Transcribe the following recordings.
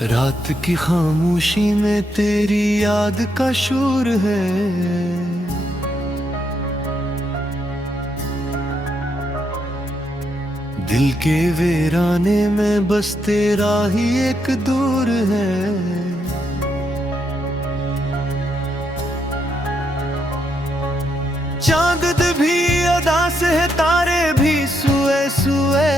रात की खामोशी में तेरी याद का शोर है। दिल के वीराने में बस तेरा ही एक दूर है। चांद भी अदा से है, तारे भी सुए सुए।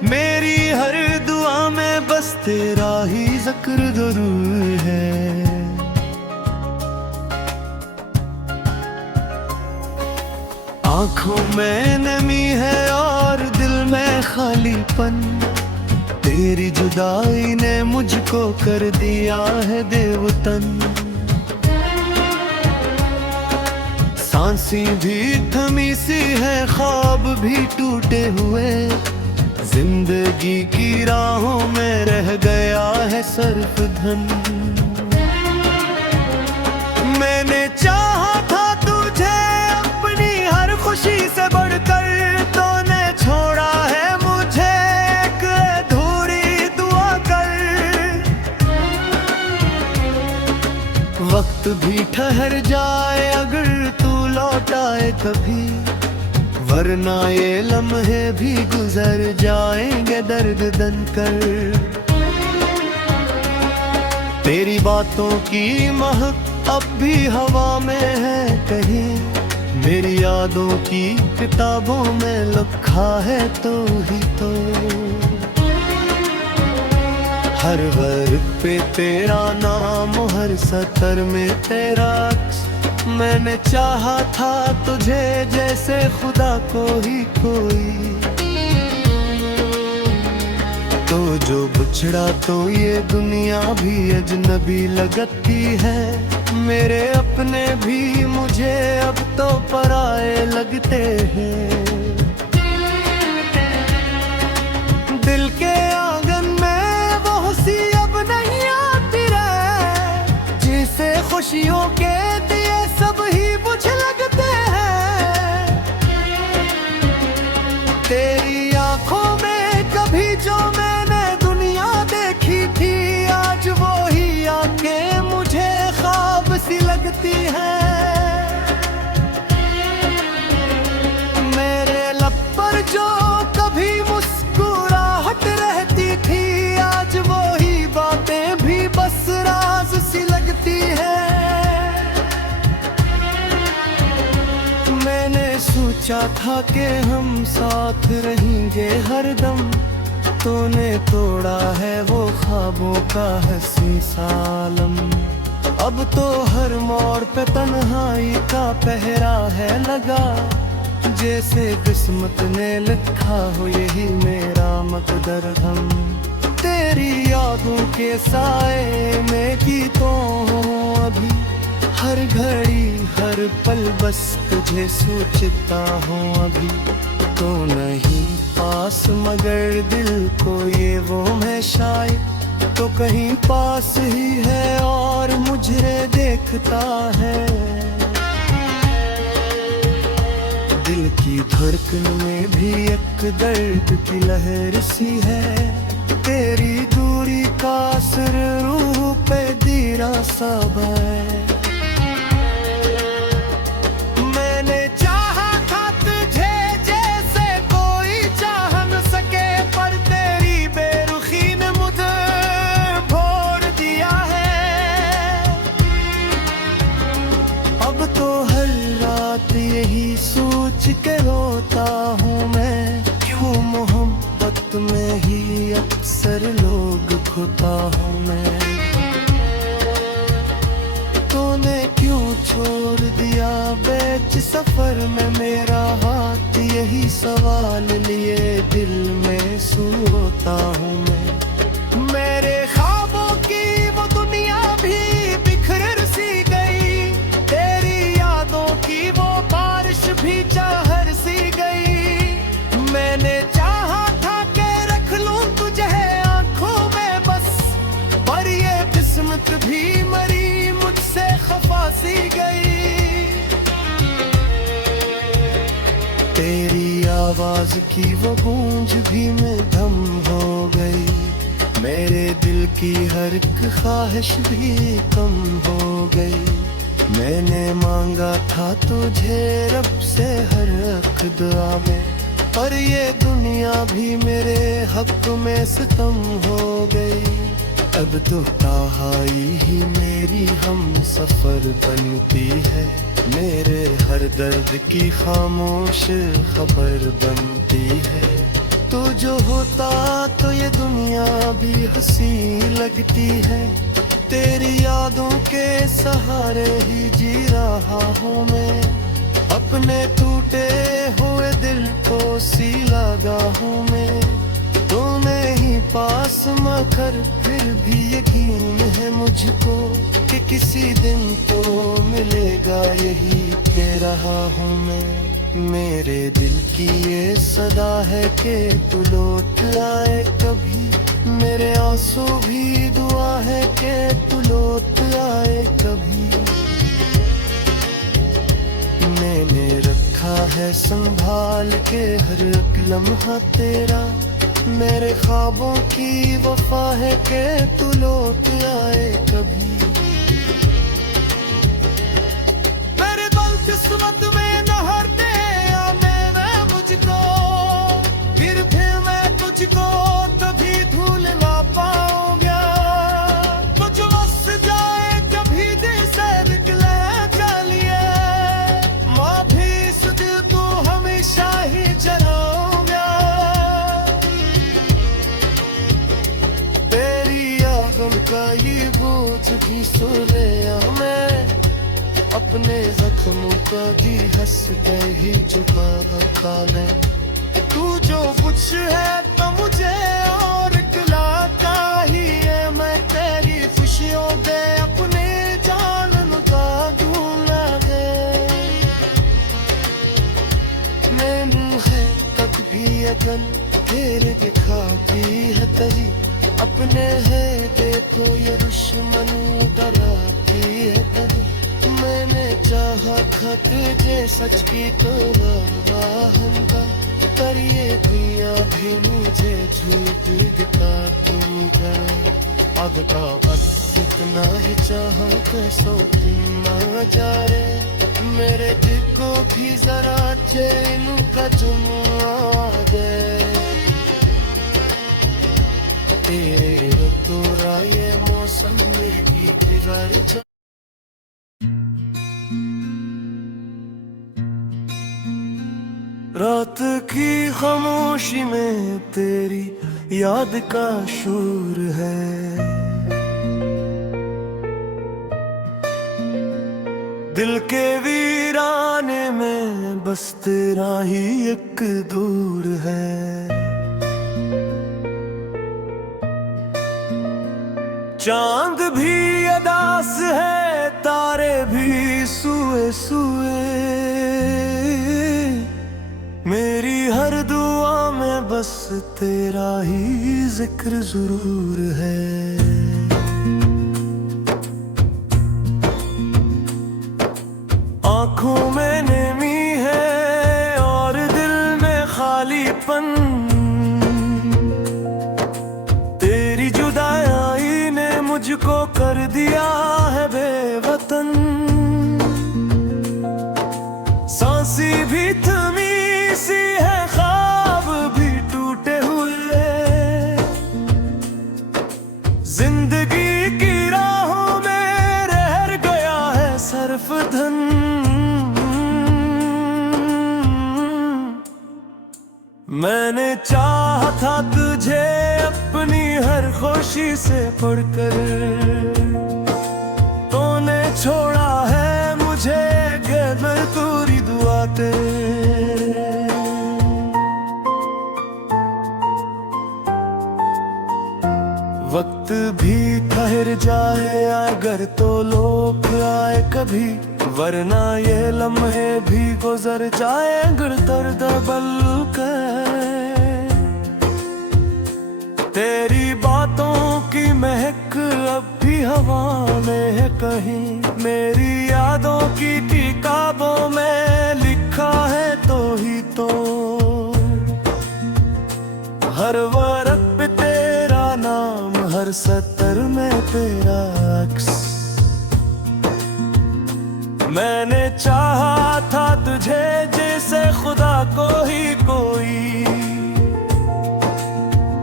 मेरी हर दुआ में बस तेरा ही जिक्र जरूर है। आंखों में नमी है और दिल में खालीपन। तेरी जुदाई ने मुझको कर दिया है देवतन। सांसें भी थमी सी है, ख्वाब भी टूटे हुए। जिंदगी की राहों में रह गया है सर्फ धन। मैंने चाहा था तुझे अपनी हर खुशी से बढ़कर, तूने छोड़ा है मुझे एक अधूरी दुआ कर। वक्त भी ठहर जाए अगर तू लौट आए कभी, वरना ये लम्हे भी गुजर जाएंगे दर्द दन कर। तेरी बातों की महक अब भी हवा में है कहीं। मेरी यादों की किताबों में लिखा है तो ही तो। हर वर्ग पे तेरा नाम, हर सतर में तेरा अक्स। मैंने चाहा था तुझे जैसे खुदा को ही कोई, तो जो बिछड़ा तो ये दुनिया भी अजनबी लगती है। मेरे अपने भी मुझे अब तो पराए लगते हैं। दिल के आंगन में वो हंसी अब नहीं आती रहे, जिसे खुशियों के दिए सब ही बुझ लगते हैं। तेरी आंखों में कभी जो मैंने दुनिया देखी थी, आज वो ही आंखें मुझे ख्वाब सी लगती हैं। मेरे लब पर जो कभी मुस्कुराहट रहती थी, आज वो ही बातें भी बस राज सी लगती हैं। मैंने सोचा था कि हम साथ रहेंगे हरदम, तूने तोड़ा है वो ख्वाबों का हंसी सालम। अब तो हर मोड़ पे तन्हाई का पहरा है लगा, जैसे किस्मत ने लिखा हो यही मेरा मकदर हम। तेरी यादों के साए में गीतों हूँ अभी, हर घड़ी हर पल बस तुझे सोचता हूँ अभी। तो नहीं पास मगर दिल को ये वो मैं शायद, तो कहीं पास ही है और मुझे देखता है। दिल की धड़कन में भी एक दर्द की लहर सी है। तेरी दूरी का असर रूह पे दीरा सा है। मैंने चाहा था तुझे जैसे कोई चाह न सके, पर तेरी बेरुखी ने मुझे भोर दिया है। अब तो हर रात यही सोच के रोता हूँ मैं, क्यों मोहब्बत में ही अक्सर लोग खोता हूँ मैं। तूने क्यों छोड़ दिया बीच सफर में मेरा हाथ, यही सवाल लिए दिल में सोता हूँ मैं। मेरे ख्वाबों की वो दुनिया भी बिखर सी गई, तेरी यादों की वो बारिश भी चाहर सी गई। मैंने चाहा था कि रख लूं तुझे आंखों में बस, पर ये किस्मत भी मरी मुझसे खफा सी गई। तेरी आवाज की वो गूंज भी में धम हो गई, मेरे दिल की हर एक ख्वाहिश भी कम हो गई। मैंने मांगा था तुझे रब से हर एक दुआ में, पर ये दुनिया भी मेरे हक में सितम हो गई। अब तो तन्हाई ही मेरी हम सफर बनती है, मेरे हर दर्द की खामोश खबर बनती है। तो जो होता तो ये दुनिया भी हंसी लगती है, तेरी यादों के सहारे ही जी रहा हूँ मैं। अपने टूटे हुए दिल को सी लगा हूँ मैं, तुम्हें ही पास मगर फिर भी यकीन है मुझको कि किसी दिन तो मिलेगा, यही कह रहा हूँ मैं। मेरे दिल की ये सदा है कि तू लौट आए कभी, मेरे आंसू भी दुआ है कि तू लौट आए कभी। मैंने रखा है संभाल के हर एक लम्हा तेरा, मेरे ख्वाबों की वफा है कि तू लौट आए कभी। मेरे बदकिस्मत में नहरते फिर मैं तुझको तभी भूल ना पाऊंगा। कुछ वक्त जाए कभी दिल से निकले चलिए, माँ भी सुध तू हमेशा ही जलाऊंगा। तेरी आंखों का ये बोझ भी सो लिया मैं, अपने जख्मों का भी हंस के ही चुका रखा मैं। तू जो कुछ है तो मुझे और खिलाता ही है, मैं तेरी खुशियों दे अपने जान का ढूंढा दे। मैनू है तब भी अगन तेरे दिखाती है तरी, अपने है देखो ये दुश्मन डराती है तरी। मैंने चाहा खत जे सच की तो राह का, पर ये दुनिया भी मुझे झूठ दिखाती है। अब का बस इतना ही चाहा कैसो ना जा रे, मेरे दिल को भी जरा चैन का जुम्मा दे। तेरे तोरा ये मौसम में भी बिगड़ रात की खामोशी में तेरी याद का शोर है, दिल के वीराने में बस तेरा ही एक दूर है। चांद भी अदास है, तारे भी सुए सुए, मेरी हर दुआ में बस तेरा ही जिक्र जरूर है। आंखों में नमी है और दिल में खालीपन, तेरी जुदाई ने मुझको कर दिया है बेवतन। सांसी भी थमी सी है, ख्वाब भी टूटे हुए, जिंदगी की राहों में रह गया है सर्फ धन। मैंने चाहा था तुझे अपनी हर खुशी से पढ़कर, तूने छोड़ा है मुझे गैर तोरी दुआ तेरे। वक्त भी ठहर जाए अगर तो लोग आए कभी, वरना ये लम्हे भी गुजर जाए अगर दर्द बल कर। तेरी बातों की महक अब भी हवा में है कहीं, मेरी यादों की किताबों में लिखा है तो ही तो। हर वर्क पे तेरा नाम हर सतर में तेरा अक्स। मैंने चाहा था तुझे जैसे खुदा को ही कोई,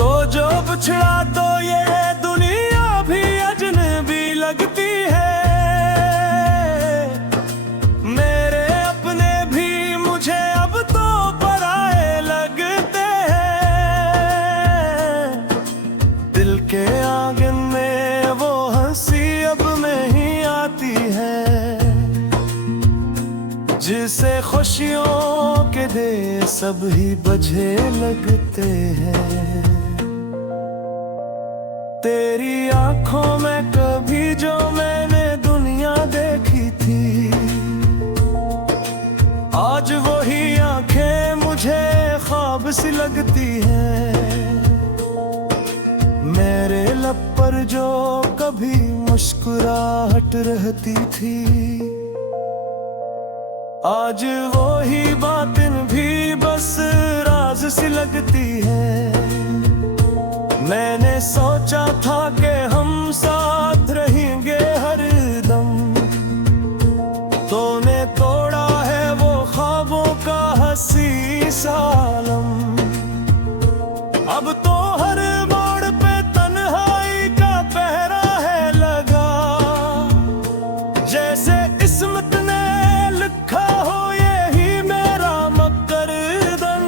तो जो बिछड़ा तो ये दुनिया भी अजनबी लगती है। मेरे अपने भी मुझे अब तो पराए लगते हैं। दिल के आंगन में वो हंसी अब नहीं आती है, जिसे खुशियों के दे सब ही बझे लगते हैं। तेरी आंखों में कभी जो मैंने दुनिया देखी थी, आज वही आंखें मुझे ख्वाब सी लगती हैं। मेरे लब पर जो कभी मुस्कुराहट रहती थी, आज वही बातें भी बस राज सी लगती है। मैंने सोचा था कि हम साथ रहेंगे हर दम, तूने तोड़ा है वो ख्वाबों का हंसी सालम। अब तो हर मोड़ पे तन्हाई का पहरा है लगा, जैसे किस्मत ने लिखा हो यही मेरा मकरदम।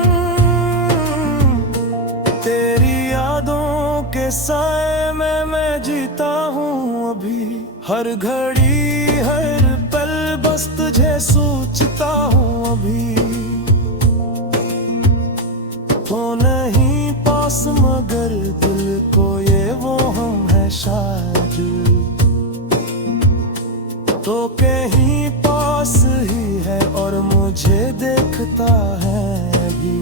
तेरी यादों के साए में मैं जीता हूँ अभी, हर घड़ी हर पल बस तुझे सोचता हूँ अभी। तो नहीं पास मगर दिल को ये वो हम है शायद, तो कहीं पास ही है और मुझे देखता है भी।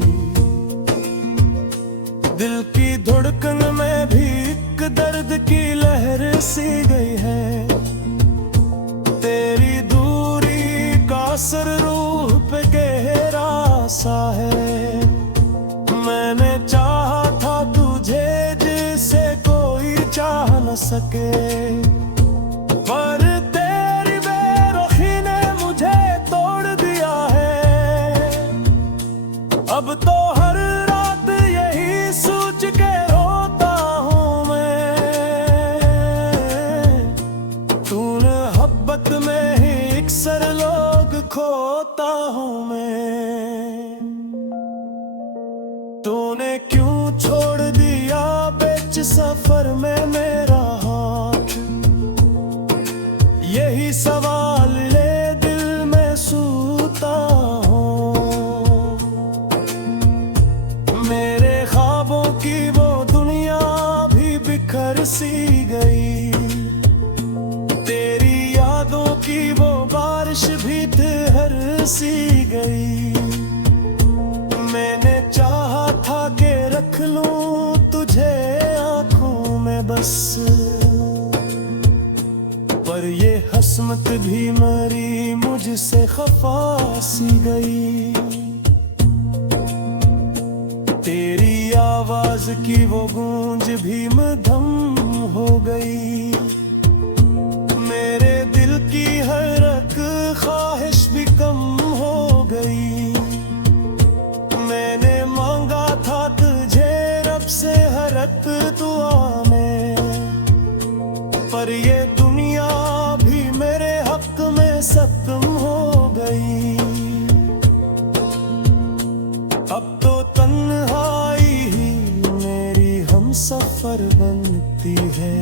दिल की धड़कन में भी एक दर्द की लहर सी गई है। तेरी दूरी का असर रूह पे गहरा सा है। मैंने चाहा था तुझे जिसे कोई चाह न सके, पर तेरी बेरुखी ने मुझे तोड़ दिया है। अब तो हर रात यही सोच के रोता हूँ मैं, तूने मोहब्बत में ही अक्सर लोग खोता हूँ मैं। तूने क्यों छोड़ दिया बीच सफर में मेरा हाथ, यही सवाल ले दिल में सूता हूँ। मेरे ख्वाबों की वो दुनिया भी बिखर सी गई, तेरी यादों की वो बारिश भी ठहर सी गई। मैंने चाहा था कि रख लूं तुझे आंखों में बस, पर ये हसमत भी मरी मुझसे खफा सी गई। तेरी आवाज की वो गूंज भी मधम हो गई। मेरे दिल की हर एक ख्वाहिश भी कम हो गई। मैंने मांगा था तुझे रब से हर एक दुआ में, पर ये दुनिया भी मेरे हक में सख्त हो गई। अब तो तन्हाई ही मेरी हमसफर बनती है।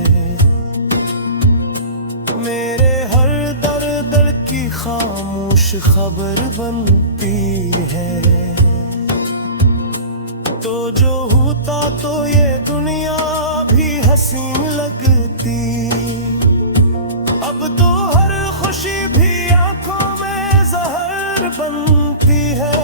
मेरे हर दर्द की खामोश खबर बनती है। तो जो होता तो ये दुनिया भी हसीन लगती, अब तो हर खुशी भी आंखों में जहर बनती है।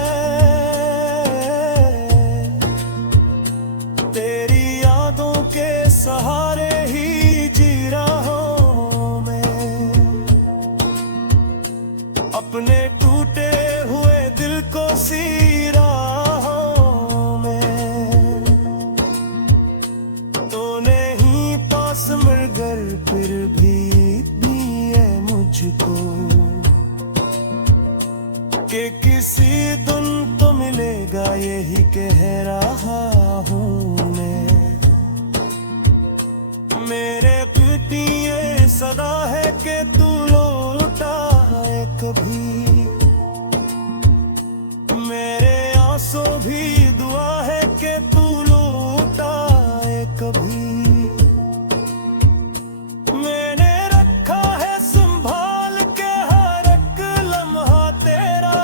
तेरी यादों के सहारे ही जी रहा हूं मैं, अपने टूटे हुए दिल को सी रहा हूं मैं। तूने ही पास मुझको कि किसी दिन तो मिलेगा, यही कह रहा हूँ मैं। मेरे पीती ये सदा है कि तू लौट आए कभी, मेरे आंसू भी दुआ है कि तू लौट आए कभी। मैंने रखा है संभाल के हर एक लम्हा तेरा,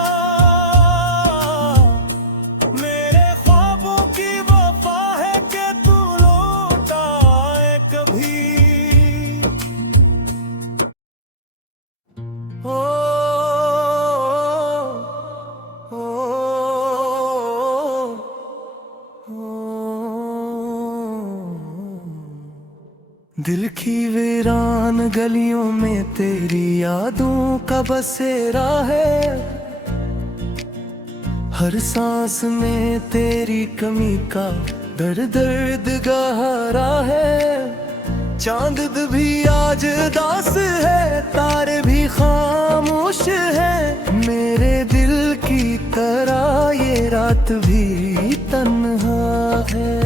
मेरे ख्वाबों की वफा है कि तू लौट आए कभी। ओ, ओ, दिल की वीरान गलियों में तेरी यादों का बसेरा है, हर सांस में तेरी कमी का दर्द गहरा है। चांद भी आज दास है, तारे भी खामोश है, मेरे दिल की तरह ये रात भी तन्हा है।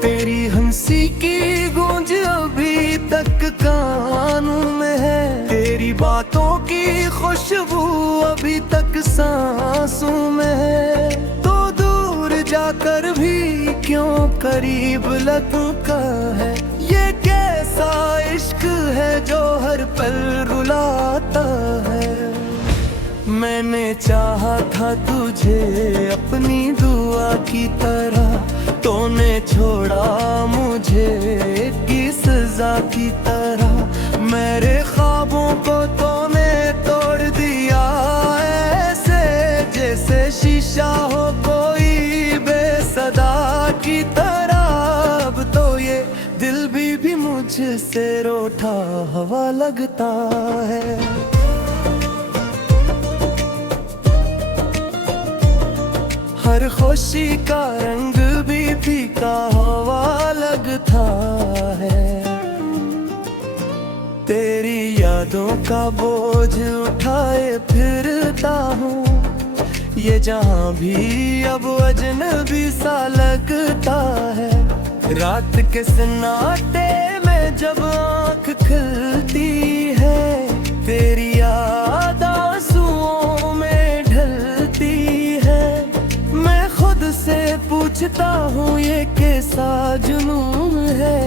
तेरी हंसी की गूंज अभी तक कानों में है, तेरी बातों की खुशबू अभी तक सांसों में है। तो दूर जाकर भी क्यों करीब लगता है, ये कैसा इश्क है जो हर पल रुलाता है। मैंने चाहा था तुझे अपनी दुआ की तरह, तूने छोड़ा मुझे की सजा की तरह। मेरे ख्वाबों को तूने तोड़ दिया ऐसे, जैसे शीशा हो कोई बेसदा की तरह। अब तो ये दिल भी मुझसे रूठा हवा लगता है। हर खुशी का रंग भी फीका हवा लगता है, तेरी यादों का बोझ उठाए फिरता हूँ। ये जहाँ भी अब अजनबी सा लगता है, रात के सन्नाटे में जब आँख खुलती है, तेरी याद आंसुओं में ढलती है। मैं खुद से पूछता हूँ ये कैसा जुनून है,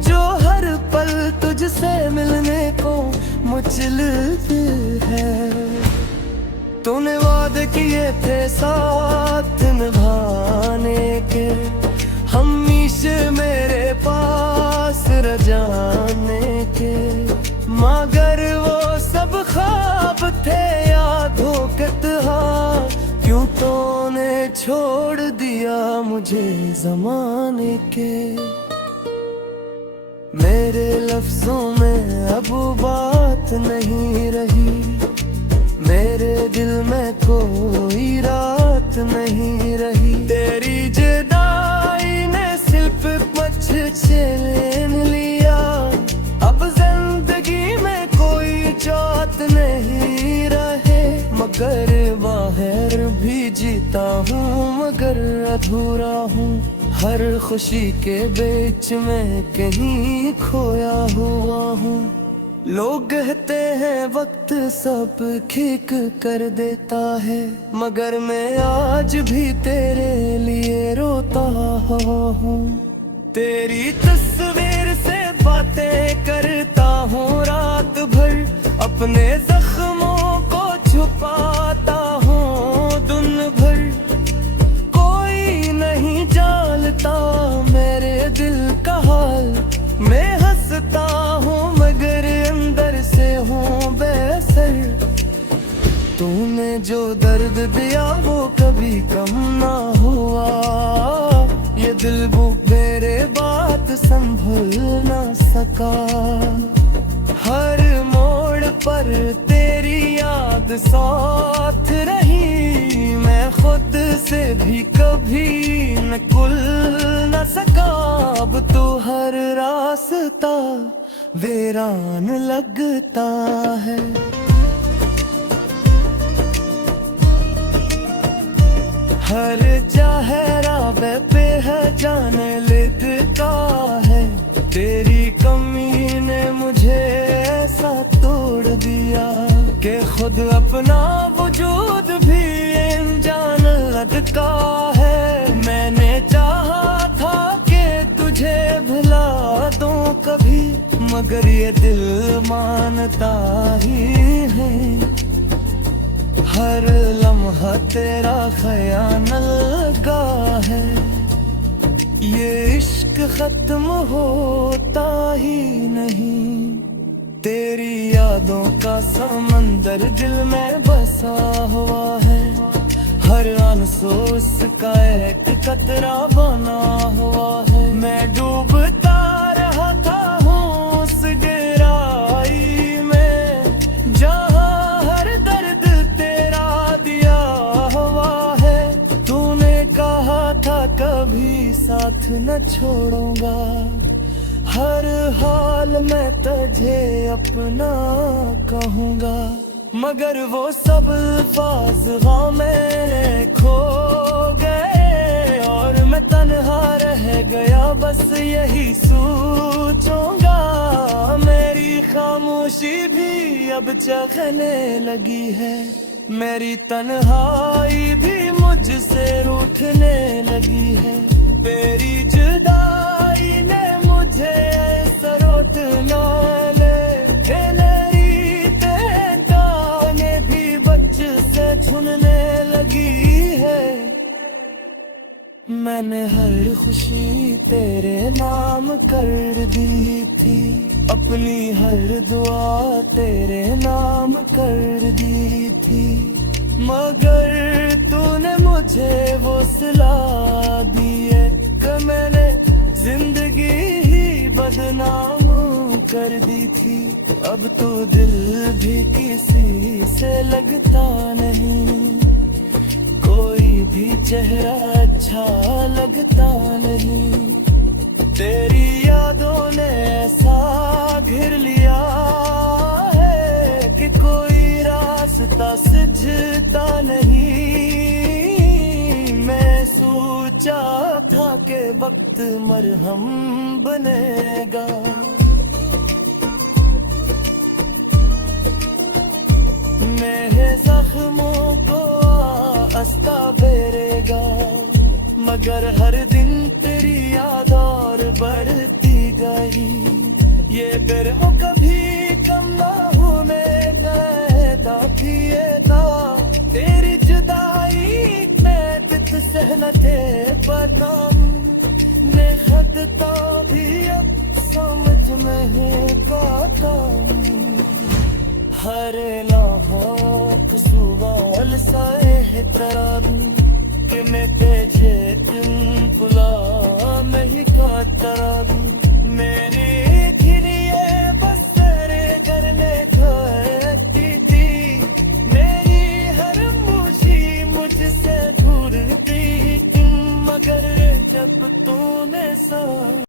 जो हर पल तुझसे मिलने को मुचलित है। तूने वादे किए थे साथ निभाने के, हमेशा मेरे पास रह जाने के, मगर वो सब ख्वाब थे या धोखा। क्यों तूने छोड़ दिया मुझे ज़माने के। मेरे लफ्जों में अब बात नहीं रही, मेरे दिल में कोई रात नहीं रही। तेरी जुदाई ने सिर्फ कुछ छीन लिया, अब जिंदगी में कोई चाहत नहीं रहे। मगर बाहर भी जीता हूँ, मगर अधूरा हूँ। हर खुशी के बीच में कहीं खोया हुआ हूँ। लोग कहते हैं वक्त सब ठीक कर देता है, मगर मैं आज भी तेरे लिए रोता हूँ। तेरी तस्वीर से बातें करता हूँ रात भर, अपने जख्मों को छुपाता हूँ दिन भर। कोई नहीं जानता मेरे दिल का हाल, मैं हंसता हूँ मगर अंदर से हूँ बेअसर। तूने जो दर्द दिया वो कभी कम ना हुआ, ये दिल वो मेरे बात संभल ना सका। हर मोड़ पर तेरी याद साथ रही, मैं खुद से भी कभी न खुल न सका। अब तो हर रास्ता रास्ता वीरान लगता है। हर चेहरा पे है जाने लिखता है। तेरी कमी ने मुझे ऐसा तोड़ दिया कि खुद अपना वजूद भी अनजान लगता है। मैंने चाहा था कि तुझे भुला दूं कभी, मगर ये दिल मानता ही है। हर लम्हा तेरा ख़यानल लगा है। ये इश्क खत्म होता ही नहीं। तेरी यादों का समंदर दिल में बसा हुआ है। हर आंसू उसका एक कतरा बना हुआ है। मैं डूबता रहा था हूँ उस गहराई में, जहाँ हर दर्द तेरा दिया हुआ है। तूने कहा था कभी साथ न छोड़ूंगा, हर हाल में तुझे अपना कहूँगा। मगर वो सब अल्फाज गम में खो गए और मैं तन्हा रह गया, बस यही सोचूंगा। मेरी खामोशी भी अब चखने लगी है। मेरी तन्हाई भी मुझसे रूठने लगी है। तेरी जुदाई ने मुझे ऐसा रोटना ले, भी बच से छूने लगी है। मैंने हर खुशी तेरे नाम कर दी थी, अपनी हर दुआ तेरे नाम कर दी थी। मगर तूने मुझे वो सिला दिए कि मैंने जिंदगी ही बदनाम कर दी थी। अब तो दिल भी किसी से लगता नहीं, कोई भी चेहरा अच्छा लगता नहीं। तेरी यादों ने ऐसा घिर लिया है कि कोई रास्ता सूझता नहीं। मैं सोचा था कि वक्त मरहम बनेगा, मेरे जख्मों को आस्था बेरेगा। मगर हर दिन तेरी याद और बढ़ती गई। ये बिरह कभी कम ना होने का किए था। तेरी जुदाई में बित सहनते पता देखता भी अब समझ में है पाता। हर लाहौक सुवाल सा एहतराम कि मैं तुझे तुम पुला नहीं का तरब। मेरे